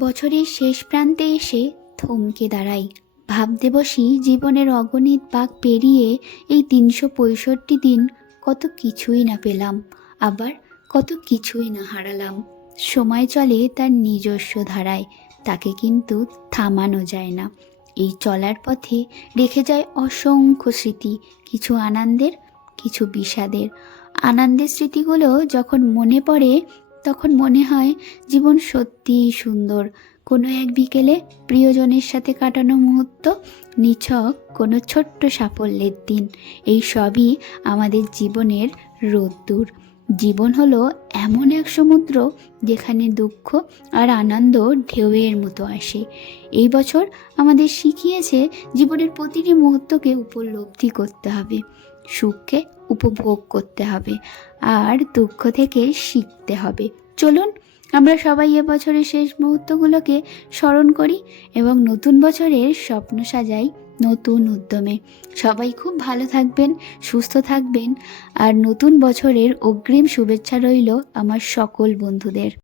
বছরের শেষ প্রান্তে এসে থমকে দাঁড়াই, ভাবতে বসি জীবনের অগণিত পাক পেরিয়ে এই ৩৬৫ দিন কত কিছুই না পেলাম, আবার কত কিছুই না হারালাম। সময় চলে তার নিজস্ব ধারায়, তাকে কিন্তু থামানো যায় না। এই চলার পথে রেখে যায় অসংখ্য স্মৃতি, কিছু আনন্দের, কিছু বিষাদের। আনন্দের স্মৃতিগুলো যখন মনে পড়ে তখন মনে হয় জীবন সত্যিই সুন্দর। কোনো এক বিকেলে প্রিয়জনের সাথে কাটানো মুহূর্ত, নিছক কোনো ছোট্ট সাফল্যের দিন, এই সবই আমাদের জীবনের রোদ্দুর। জীবন হলো এমন এক সমুদ্র যেখানে দুঃখ আর আনন্দ ঢেউয়ের মতো আসে। এই বছর আমাদের শিখিয়েছে জীবনের প্রতিটি মুহূর্তকে উপলব্ধি করতে হবে, সুখকে উপভোগ করতে হবে, আর দুঃখ থেকে শিখতে হবে। চলুন আমরা সবাই এবছরের শেষ মুহূর্তগুলোকে স্মরণ করি এবং নতুন বছরের স্বপ্ন সাজাই নতুন উদ্যমে। সবাই খুব ভালো থাকবেন, সুস্থ থাকবেন, আর নতুন বছরের অগ্রিম শুভেচ্ছা রইল আমার সকল বন্ধুদের।